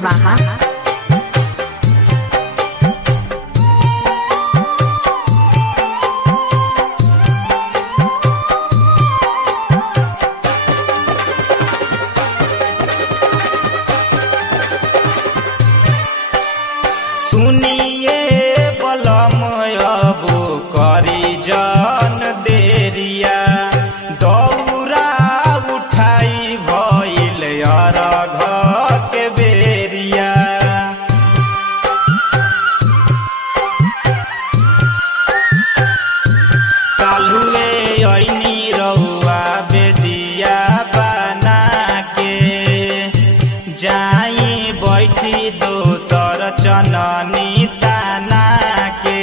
कुशवाहा। सुनिए बलम अब करी जन देरिया, दौरा उठाई भइल अरघ के बेरिया। काल्हुए ऐनी रउआ बेदिया बना के, जाई बैठी दोसर चननी ताना के।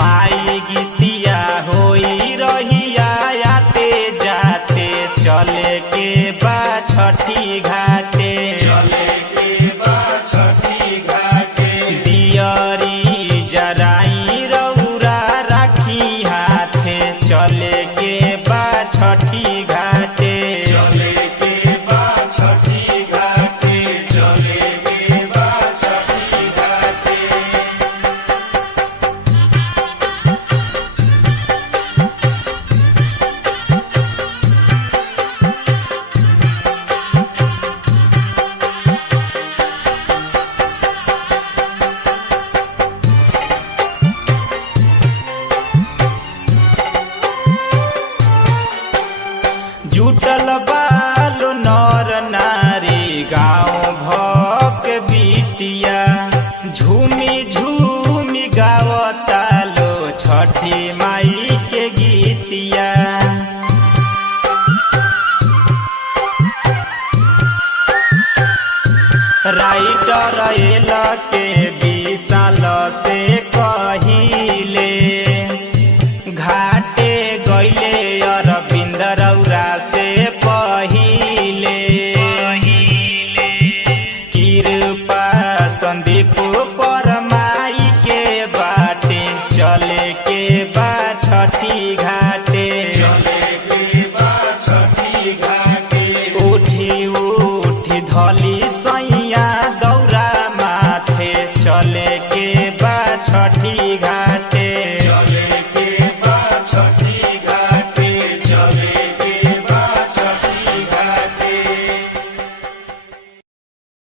माई गीतिया होई रहिया आते जाते, चले के बा छठी घाटे, चले के बा छठी घाटे। दियरी जराई रउरा राखी हाथे, चले के बा छठी घाटे, चले के बा छठी घाटे, चले के बा छठी घाटे। जुटल बालो नर नारी गाँव भक बिटिया, झूमी झूमी गावता लो छठी माई के गीतिया। राइटर एल के विशाल से